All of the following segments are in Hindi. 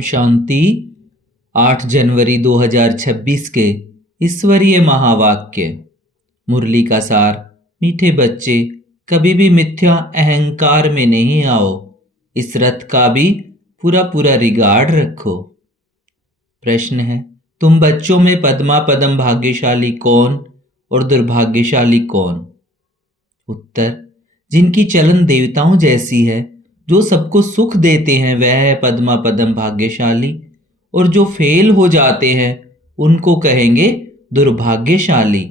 शांति। 8 जनवरी 2026 के ईश्वरीय महावाक्य। मुरली का सार। मीठे बच्चे, कभी भी मिथ्या अहंकार में नहीं आओ। इस रथ का भी पूरा पूरा रिगार्ड रखो। प्रश्न है, तुम बच्चों में पद्मा पदम भाग्यशाली कौन और दुर्भाग्यशाली कौन? उत्तर, जिनकी चलन देवताओं जैसी है, जो सबको सुख देते हैं, वह है पद्मा पदम भाग्यशाली। और जो फेल हो जाते हैं उनको कहेंगे दुर्भाग्यशाली।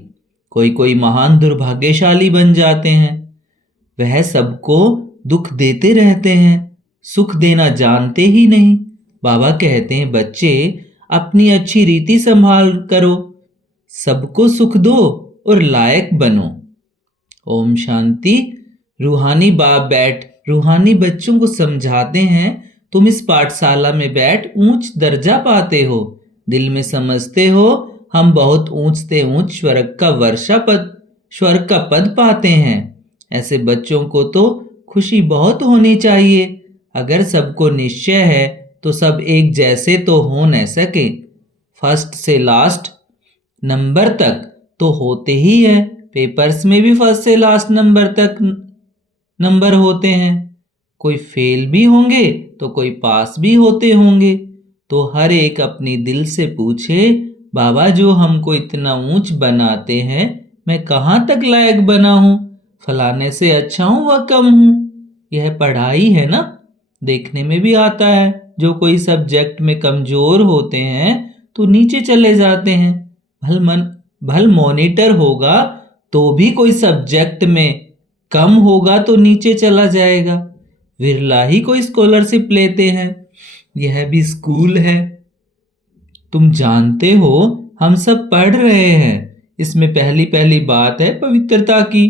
कोई कोई महान दुर्भाग्यशाली बन जाते हैं। वह सबको दुख देते रहते हैं, सुख देना जानते ही नहीं। बाबा कहते हैं, बच्चे अपनी अच्छी रीति संभाल करो, सबको सुख दो और लायक बनो। ओम शांति। रूहानी बाप बैठ रूहानी बच्चों को समझाते हैं, तुम इस पाठशाला में बैठ ऊंच दर्जा पाते हो। दिल में समझते हो हम बहुत ऊंच से ऊंच स्वर्ग का पद पाते हैं। ऐसे बच्चों को तो खुशी बहुत होनी चाहिए। अगर सबको निश्चय है तो सब एक जैसे तो हो न सके। फर्स्ट से लास्ट नंबर तक तो होते ही है। पेपर्स में भी फर्स्ट से लास्ट नंबर तक नंबर होते हैं। कोई फेल भी होंगे तो कोई पास भी होते होंगे। तो हर एक अपनी दिल से पूछे, बाबा जो हमको इतना ऊंच बनाते हैं, मैं कहाँ तक लायक बना हूँ? फलाने से अच्छा हूँ व कम हूँ? यह पढ़ाई है ना। देखने में भी आता है, जो कोई सब्जेक्ट में कमजोर होते हैं तो नीचे चले जाते हैं। भल मॉनिटर होगा तो भी कोई सब्जेक्ट में कम होगा तो नीचे चला जाएगा। विरला ही कोई स्कॉलरशिप लेते हैं। यह भी स्कूल है। तुम जानते हो हम सब पढ़ रहे हैं। इसमें पहली पहली बात है पवित्रता की।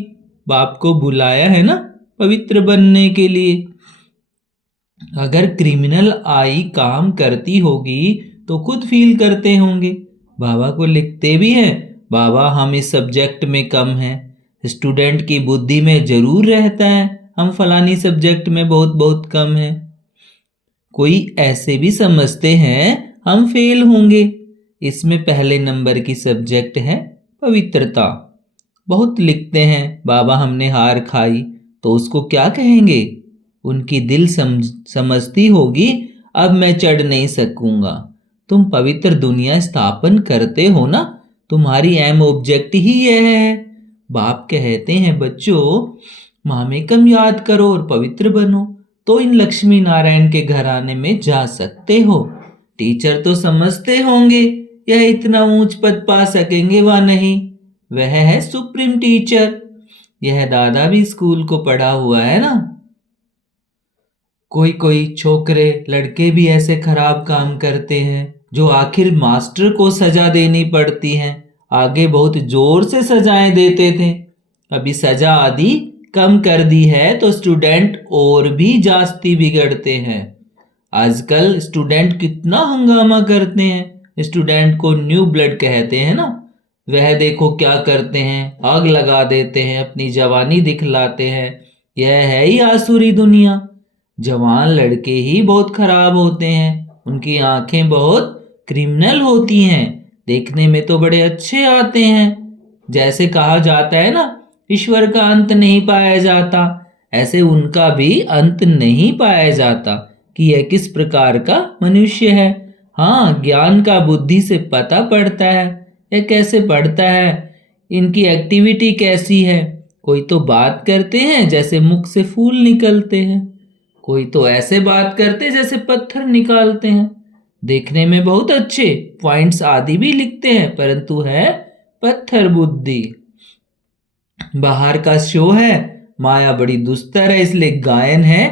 बाप को बुलाया है ना पवित्र बनने के लिए। अगर क्रिमिनल आई काम करती होगी तो खुद फील करते होंगे। बाबा को लिखते भी हैं, बाबा हम इस सब्जेक्ट में कम हैं। स्टूडेंट की बुद्धि में जरूर रहता है हम फलानी सब्जेक्ट में बहुत बहुत कम हैं। कोई ऐसे भी समझते हैं हम फेल होंगे। इसमें पहले नंबर की सब्जेक्ट है पवित्रता। बहुत लिखते हैं, बाबा हमने हार खाई, तो उसको क्या कहेंगे? उनकी दिल समझती होगी, अब मैं चढ़ नहीं सकूंगा। तुम पवित्र दुनिया स्थापन करते हो ना, तुम्हारी एम ऑब्जेक्ट ही यह है। बाप कहते हैं, बच्चों मामे कम याद करो और पवित्र बनो, तो इन लक्ष्मी नारायण के घराने में जा सकते हो। टीचर तो समझते होंगे यह इतना ऊंच पद पा सकेंगे व नहीं। वह है सुप्रीम टीचर। यह दादा भी स्कूल को पढ़ा हुआ है ना। कोई कोई छोकरे लड़के भी ऐसे खराब काम करते हैं जो आखिर मास्टर को सजा देनी पड़ती है। आगे बहुत जोर से सजाएं देते थे, अभी सजा आदि कम कर दी है तो स्टूडेंट और भी जास्ती बिगड़ते हैं। आजकल स्टूडेंट कितना हंगामा करते हैं। स्टूडेंट को न्यू ब्लड कहते हैं ना। वह देखो क्या करते हैं, आग लगा देते हैं, अपनी जवानी दिखलाते हैं। यह है ही आसुरी दुनिया। जवान लड़के ही बहुत खराब होते हैं। उनकी आंखें बहुत क्रिमिनल होती हैं, देखने में तो बड़े अच्छे आते हैं। जैसे कहा जाता है ना, ईश्वर का अंत नहीं पाया जाता, ऐसे उनका भी अंत नहीं पाया जाता कि यह किस प्रकार का मनुष्य है। हाँ, ज्ञान का बुद्धि से पता पड़ता है। यह कैसे पड़ता है, इनकी एक्टिविटी कैसी है। कोई तो बात करते हैं जैसे मुख से फूल निकलते हैं, कोई तो ऐसे बात करते जैसे पत्थर निकालते हैं। देखने में बहुत अच्छे पॉइंट्स आदि भी लिखते हैं, परंतु है पत्थर बुद्धि। बाहर का शो है, माया बड़ी दुस्तर है, इसलिए गायन है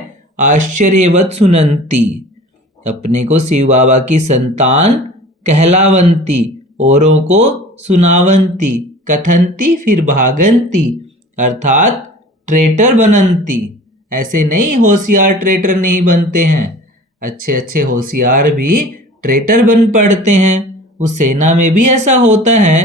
आश्चर्यवत सुनंती। अपने को शिव बाबा की संतान कहलावंती, औरों को सुनावंती, कथंती फिर भागंती, अर्थात ट्रेटर बनंती। ऐसे नहीं होशियार ट्रेटर नहीं बनते हैं, अच्छे अच्छे होशियार भी ट्रेटर बन पड़ते हैं। उस सेना में भी ऐसा होता है,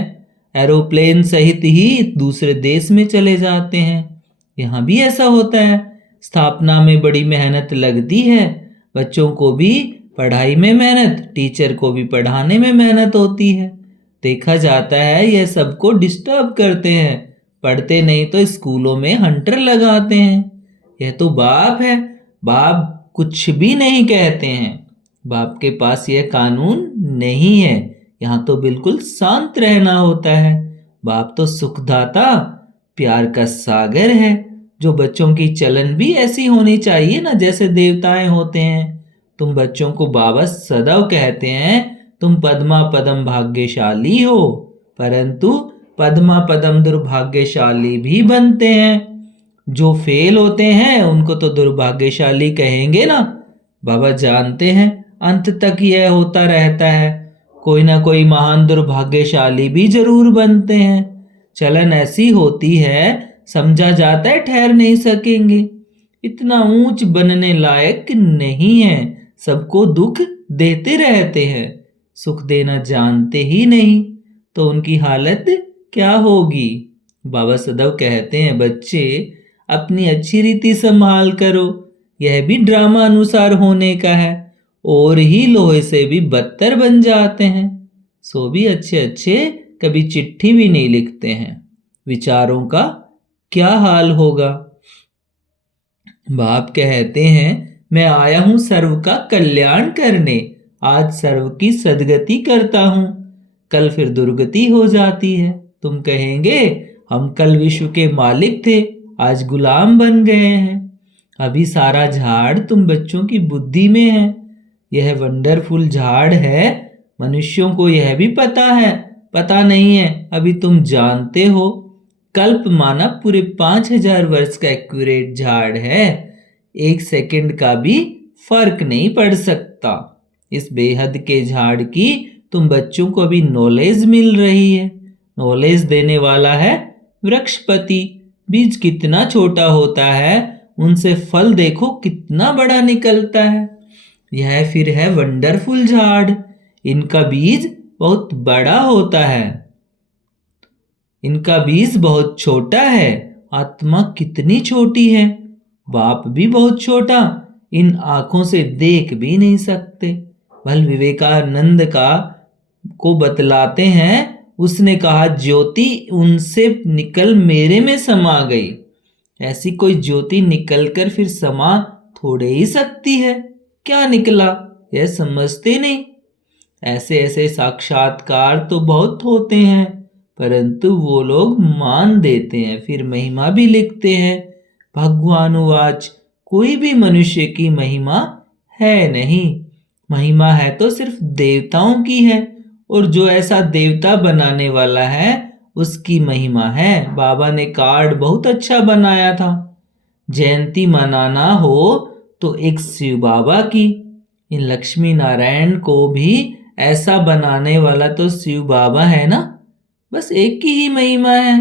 एरोप्लेन सहित ही दूसरे देश में चले जाते हैं। यहाँ भी ऐसा होता है। स्थापना में बड़ी मेहनत लगती है, बच्चों को भी पढ़ाई में मेहनत, टीचर को भी पढ़ाने में मेहनत होती है। देखा जाता है यह सबको डिस्टर्ब करते हैं, पढ़ते नहीं तो स्कूलों में हंटर लगाते हैं। यह तो बाप है, बाप कुछ भी नहीं कहते हैं। बाप के पास यह कानून नहीं है, यहाँ तो बिल्कुल शांत रहना होता है। बाप तो सुखदाता, प्यार का सागर है। जो बच्चों की चलन भी ऐसी होनी चाहिए ना, जैसे देवताएं होते हैं। तुम बच्चों को बाबा सदैव कहते हैं तुम पद्मा पदम भाग्यशाली हो, परंतु पद्मा पदम दुर्भाग्यशाली भी बनते हैं। जो फेल होते हैं उनको तो दुर्भाग्यशाली कहेंगे ना। बाबा जानते हैं अंत तक यह होता रहता है, कोई ना कोई महान दुर्भाग्यशाली भी जरूर बनते हैं। चलन ऐसी होती है, समझा जाता है ठहर नहीं सकेंगे, इतना ऊंच बनने लायक नहीं है, सबको दुख देते रहते हैं, सुख देना जानते ही नहीं, तो उनकी हालत क्या होगी। बाबा सदैव कहते हैं बच्चे अपनी अच्छी रीति संभाल करो, यह भी ड्रामा अनुसार होने का है, और ही लोहे से भी बदतर बन जाते हैं। सो भी अच्छे अच्छे कभी चिट्ठी भी नहीं लिखते हैं, विचारों का क्या हाल होगा। बाप कहते हैं मैं आया हूं सर्व का कल्याण करने, आज सर्व की सदगति करता हूं, कल फिर दुर्गति हो जाती है। तुम कहेंगे हम कल विश्व के मालिक थे, आज गुलाम बन गए हैं। अभी सारा झाड़ तुम बच्चों की बुद्धि में है, यह वंडरफुल झाड़ है। मनुष्यों को यह भी पता नहीं है, अभी तुम जानते हो। कल्प माना पूरे 5000 वर्ष का एक्यूरेट झाड़ है, 1 सेकंड का भी फर्क नहीं पड़ सकता। इस बेहद के झाड़ की तुम बच्चों को अभी नॉलेज मिल रही है, नॉलेज देने वाला है वृक्षपति। बीज कितना छोटा होता है, उनसे फल देखो कितना बड़ा निकलता है। यह फिर है वंडरफुल झाड़, इनका बीज बहुत बड़ा होता है, इनका बीज बहुत छोटा है। आत्मा कितनी छोटी है, बाप भी बहुत छोटा, इन आंखों से देख भी नहीं सकते। भल विवेकानंद को बतलाते हैं, उसने कहा ज्योति उनसे निकल मेरे में समा गई। ऐसी कोई ज्योति निकलकर फिर समा थोड़े ही सकती है, क्या निकला यह समझते नहीं। ऐसे ऐसे साक्षात्कार तो बहुत होते हैं, परंतु वो लोग मान देते हैं, फिर महिमा भी लिखते हैं। भगवानुवाच कोई भी मनुष्य की महिमा है नहीं, महिमा है तो सिर्फ देवताओं की है, और जो ऐसा देवता बनाने वाला है उसकी महिमा है। बाबा ने कार्ड बहुत अच्छा बनाया था, जयंती मनाना हो तो एक शिव बाबा की, इन लक्ष्मी नारायण को भी ऐसा बनाने वाला तो शिव बाबा है ना। बस एक की ही महिमा है,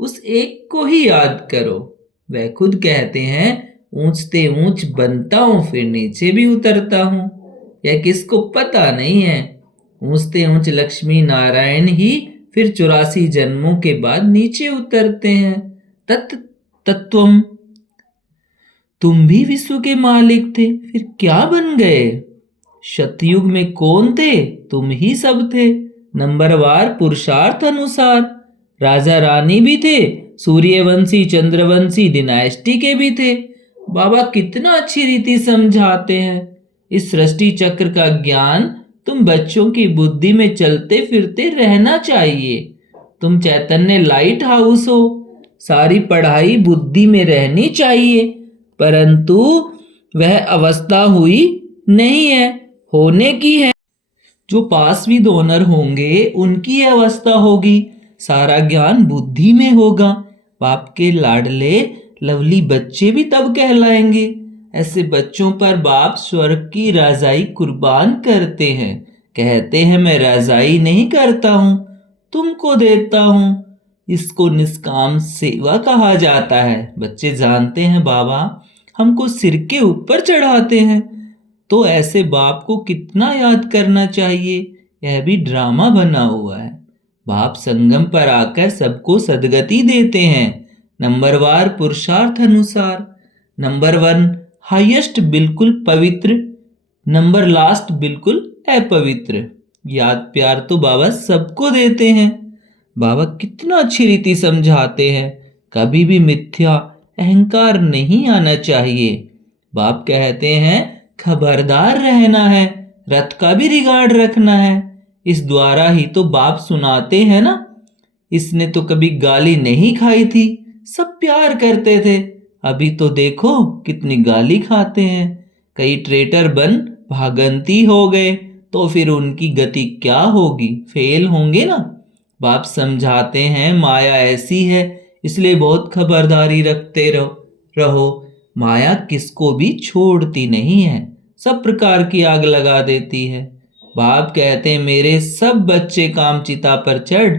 उस एक को ही याद करो। वह खुद कहते हैं ऊंचते ऊंच बनता हूं फिर नीचे भी उतरता हूं, यह किसको पता नहीं है। ऊंचते ऊंच लक्ष्मी नारायण ही फिर 84 जन्मों के बाद नीचे उतरते हैं। तत्वम, तुम भी विश्व के मालिक थे, फिर क्या बन गए। सतयुग में कौन थे, तुम ही सब थे, नंबरवार पुरुषार्थ अनुसार। राजा रानी भी थे, सूर्यवंशी चंद्रवंशी डिनाइस्टी के भी थे। बाबा कितना अच्छी रीति समझाते हैं। इस सृष्टि चक्र का ज्ञान तुम बच्चों की बुद्धि में चलते फिरते रहना चाहिए। तुम चैतन्य लाइट हाउस हो, सारी पढ़ाई बुद्धि में रहनी चाहिए, परंतु वह अवस्था हुई नहीं है, होने की है। जो पास विद ऑनर होंगे उनकी अवस्था होगी, सारा ज्ञान बुद्धि में होगा। बाप के लाडले लवली बच्चे भी तब कहलाएंगे। ऐसे बच्चों पर बाप स्वर्ग की राजाई कुर्बान करते हैं, कहते हैं मैं राजाई नहीं करता हूं, तुमको देता हूं। इसको निष्काम सेवा कहा जाता है। बच्चे जानते हैं बाबा हमको सिर के ऊपर चढ़ाते हैं, तो ऐसे बाप को कितना याद करना चाहिए। यह भी ड्रामा बना हुआ है। बाप संगम पर आकर सबको सदगति देते हैं, नंबरवार पुरुषार्थ अनुसार। नंबर 1 हाईएस्ट बिल्कुल पवित्र, नंबर लास्ट बिल्कुल अपवित्र। याद प्यार तो बाबा सबको देते हैं। बाबा कितना अच्छी रीति समझाते हैं, कभी भी मिथ्या अहंकार नहीं आना चाहिए। बाप कहते हैं खबरदार रहना है, रथ का भी रिगार्ड रखना है। इस द्वारा ही तो बाप सुनाते हैं ना। इसने तो कभी गाली नहीं खाई थी, सब प्यार करते थे। अभी तो देखो कितनी गाली खाते हैं। कई ट्रेटर बन भागंती हो गए तो फिर उनकी गति क्या होगी, फेल होंगे ना। बाप समझाते हैं माया ऐसी है, इसलिए बहुत खबरदारी रखते रहो। माया किसको भी छोड़ती नहीं है, सब प्रकार की आग लगा देती है। बाप कहते हैं मेरे सब बच्चे कामचिता पर चढ़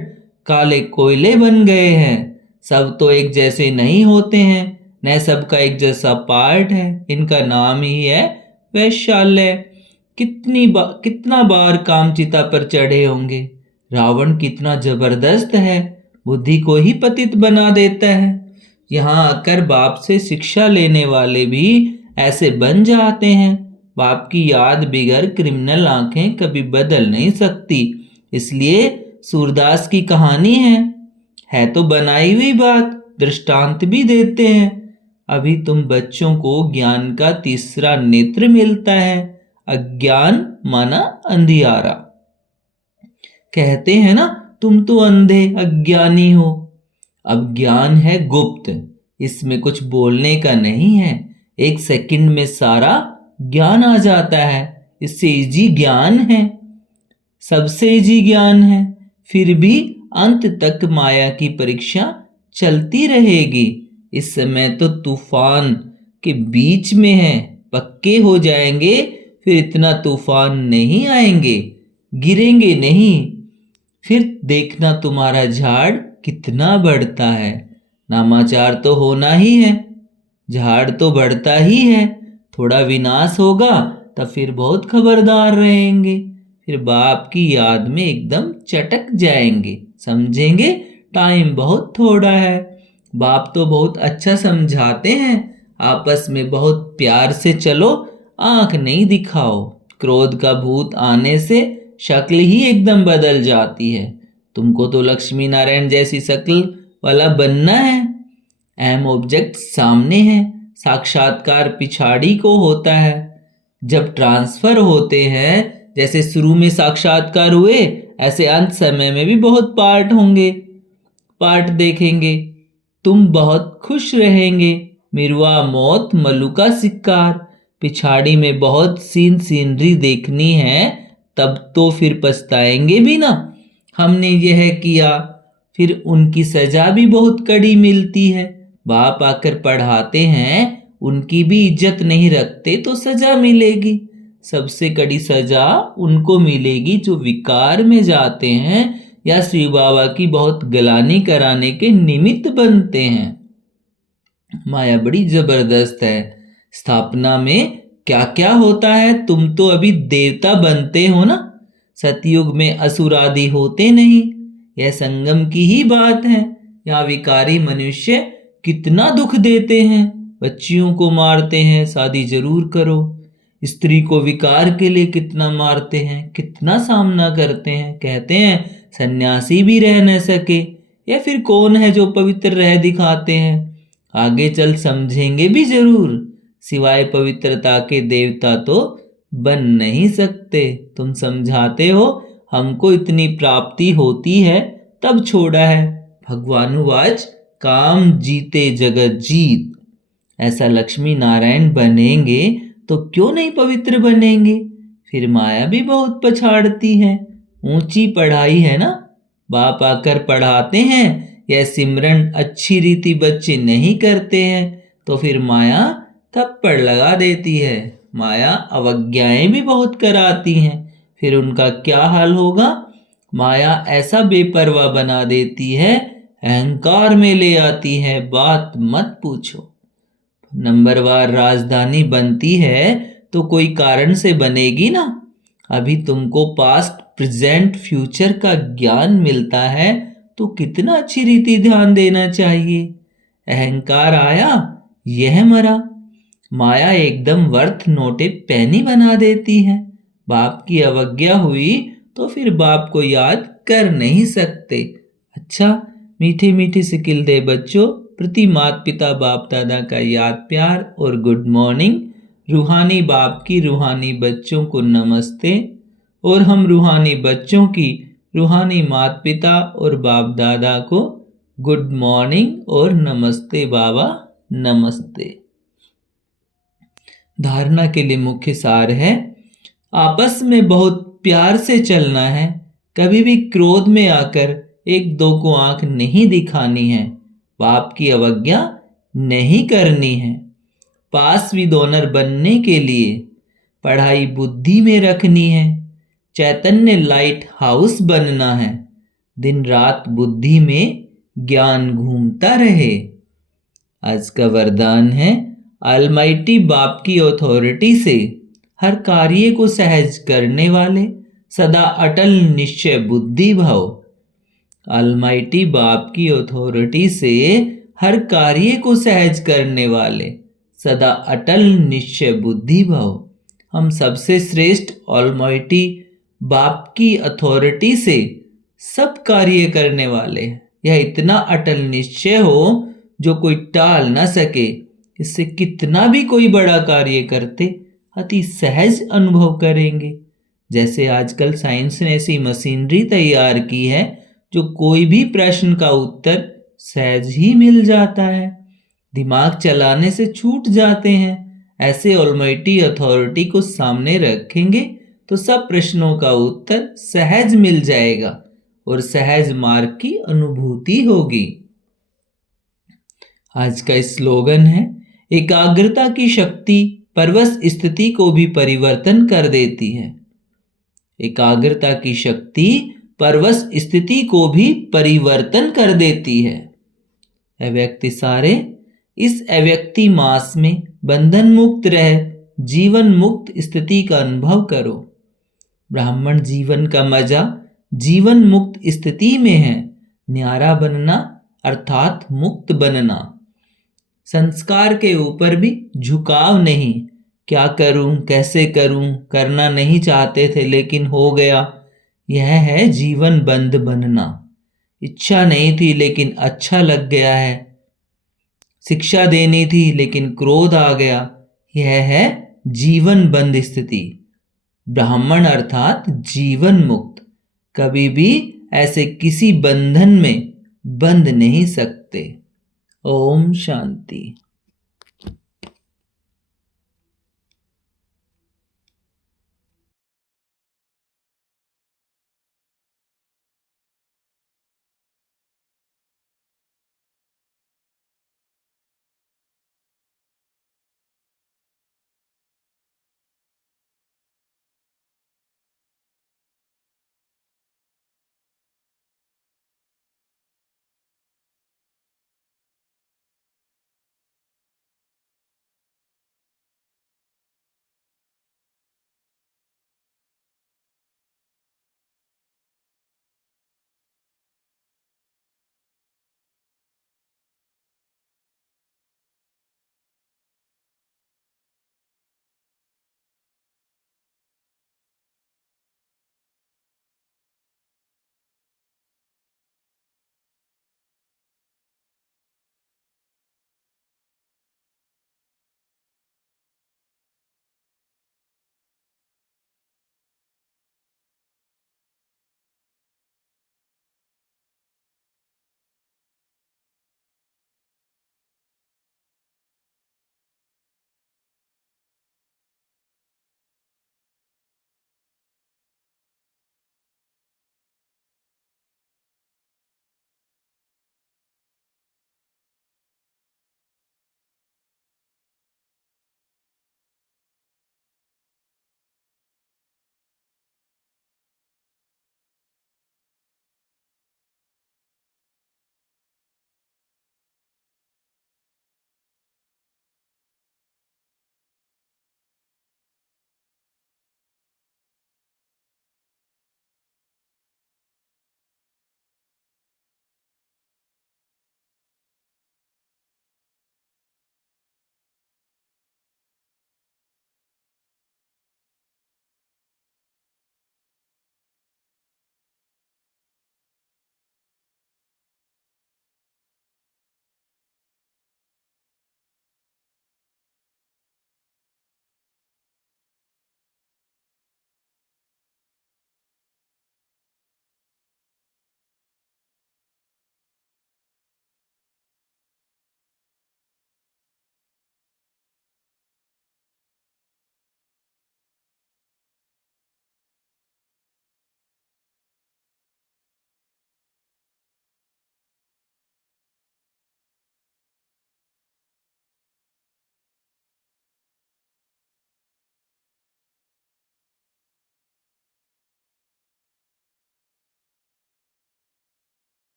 काले कोयले बन गए हैं। सब तो एक जैसे नहीं होते हैं, न सबका एक जैसा पार्ट है। इनका नाम ही है वैशाल्य। कितना बार कामचिता पर चढ़े होंगे। रावण कितना जबरदस्त है, बुद्धि को ही पतित बना देता है। यहाँ आकर बाप से शिक्षा लेने वाले भी ऐसे बन जाते हैं। बाप की याद बिगड़ क्रिमिनल आंखें कभी बदल नहीं सकती। इसलिए सूरदास की कहानी है तो बनाई हुई बात, दृष्टांत भी देते हैं। अभी तुम बच्चों को ज्ञान का तीसरा नेत्र मिलता है। अज्ञान माना अंधियारा। कहते हैं ना तुम तो अंधे अज्ञानी हो। अब ज्ञान है गुप्त, इसमें कुछ बोलने का नहीं है। एक सेकंड में सारा ज्ञान आ जाता है। इससे इजी ज्ञान है, सबसे इजी ज्ञान है। फिर भी अंत तक माया की परीक्षा चलती रहेगी। इस समय तो तूफान के बीच में है, पक्के हो जाएंगे फिर इतना तूफान नहीं आएंगे, गिरेंगे नहीं। फिर देखना तुम्हारा झाड़ कितना बढ़ता है। नामाचार तो होना ही है, झाड़ तो बढ़ता ही है। थोड़ा विनाश होगा तब फिर बहुत खबरदार रहेंगे। फिर बाप की याद में एकदम चटक जाएंगे, समझेंगे टाइम बहुत थोड़ा है। बाप तो बहुत अच्छा समझाते हैं, आपस में बहुत प्यार से चलो, आंख नहीं दिखाओ। क्रोध का भूत आने से शक्ल ही एकदम बदल जाती है। तुमको तो लक्ष्मी नारायण जैसी शक्ल वाला बनना है। अहम ऑब्जेक्ट सामने है, साक्षात्कार पिछाड़ी को होता है। जब ट्रांसफर होते हैं, जैसे शुरू में साक्षात्कार हुए, ऐसे अंत समय में भी बहुत पार्ट होंगे, पार्ट देखेंगे। तुम बहुत खुश रहेंगे। मिरुआ मौत मल्लू का शिकार। पिछाड़ी में बहुत सीनरी देखनी है, तब तो फिर पछताएंगे भी ना, हमने यह किया। फिर उनकी सजा भी बहुत कड़ी मिलती है। बाप आकर पढ़ाते हैं, उनकी भी इज्जत नहीं रखते तो सजा मिलेगी। सबसे कड़ी सजा उनको मिलेगी जो विकार में जाते हैं या श्री बाबा की बहुत गलानी कराने के निमित्त बनते हैं। माया बड़ी जबरदस्त है। स्थापना में क्या क्या होता है, तुम तो अभी देवता बनते हो ना। सतयुग में असुर आदि होते नहीं, यह संगम की ही बात है। यहाँ विकारी मनुष्य कितना दुख देते हैं, बच्चियों को मारते हैं, शादी जरूर करो। स्त्री को विकार के लिए कितना मारते हैं, कितना सामना करते हैं। कहते हैं सन्यासी भी रह न सके, या फिर कौन है जो पवित्र रह दिखाते हैं। आगे चल समझेंगे भी जरूर। सिवाय पवित्रता के देवता तो बन नहीं सकते। तुम समझाते हो हमको इतनी प्राप्ति होती है तब छोड़ा है। भगवानुवाच काम जीते जगत जीत। ऐसा लक्ष्मी नारायण बनेंगे तो क्यों नहीं पवित्र बनेंगे। फिर माया भी बहुत पछाड़ती है। ऊंची पढ़ाई है ना, बाप आकर पढ़ाते हैं। यह सिमरन अच्छी रीति बच्चे नहीं करते हैं तो फिर माया थप्पड़ लगा देती है। माया अवज्ञाएं भी बहुत कराती हैं, फिर उनका क्या हाल होगा। माया ऐसा बेपरवाह बना देती है, अहंकार में ले आती है, बात मत पूछो। नंबरवार राजधानी बनती है तो कोई कारण से बनेगी ना। अभी तुमको पास्ट प्रेजेंट फ्यूचर का ज्ञान मिलता है तो कितना अच्छी रीति ध्यान देना चाहिए। अहंकार आया, यह मरा। माया एकदम वर्थ नोटे पैनी बना देती है। बाप की अवज्ञा हुई तो फिर बाप को याद कर नहीं सकते। अच्छा, मीठी मीठी सी किल्दे बच्चों, प्रति माता पिता बाप दादा का याद प्यार और गुड मॉर्निंग। रूहानी बाप की रूहानी बच्चों को नमस्ते और हम रूहानी बच्चों की रूहानी माता पिता और बाप दादा को गुड मॉर्निंग और नमस्ते बाबा, नमस्ते। धारणा के लिए मुख्य सार है, आपस में बहुत प्यार से चलना है। कभी भी क्रोध में आकर एक दो को आंख नहीं दिखानी है। बाप की अवज्ञा नहीं करनी है। पास विद ऑनर बनने के लिए पढ़ाई बुद्धि में रखनी है। चैतन्य लाइट हाउस बनना है। दिन रात बुद्धि में ज्ञान घूमता रहे। आज का वरदान है, अलमाइटी बाप की अथॉरिटी से हर कार्य को सहज करने वाले सदा अटल निश्चय बुद्धि भव। अलमाइटी बाप की अथॉरिटी से हर कार्य को सहज करने वाले सदा अटल निश्चय बुद्धि भव। हम सबसे श्रेष्ठ अलमाइटी बाप की अथॉरिटी से सब कार्य करने वाले हैं। यह इतना अटल निश्चय हो जो कोई टाल न सके। इससे कितना भी कोई बड़ा कार्य करते अति सहज अनुभव करेंगे। जैसे आजकल साइंस ने ऐसी मशीनरी तैयार की है जो कोई भी प्रश्न का उत्तर सहज ही मिल जाता है। दिमाग चलाने से छूट जाते हैं। ऐसे ऑलमाइटी अथॉरिटी को सामने रखेंगे तो सब प्रश्नों का उत्तर सहज मिल जाएगा और सहज मार्ग की अनुभूति होगी। आज का स्लोगन है, एकाग्रता की शक्ति परवश स्थिति को भी परिवर्तन कर देती है। एकाग्रता की शक्ति परवश स्थिति को भी परिवर्तन कर देती है। अव्यक्ति सारे, इस अव्यक्ति मास में बंधन मुक्त रह जीवन मुक्त स्थिति का अनुभव करो। ब्राह्मण जीवन का मजा जीवन मुक्त स्थिति में है। न्यारा बनना अर्थात मुक्त बनना। संस्कार के ऊपर भी झुकाव नहीं। क्या करूं, कैसे करूं, करना नहीं चाहते थे लेकिन हो गया, यह है जीवन बंद बनना। इच्छा नहीं थी लेकिन अच्छा लग गया है। शिक्षा देनी थी लेकिन क्रोध आ गया, यह है जीवन बंद स्थिति। ब्राह्मण अर्थात जीवन मुक्त। कभी भी ऐसे किसी बंधन में बंध नहीं सकते। ओम शांति।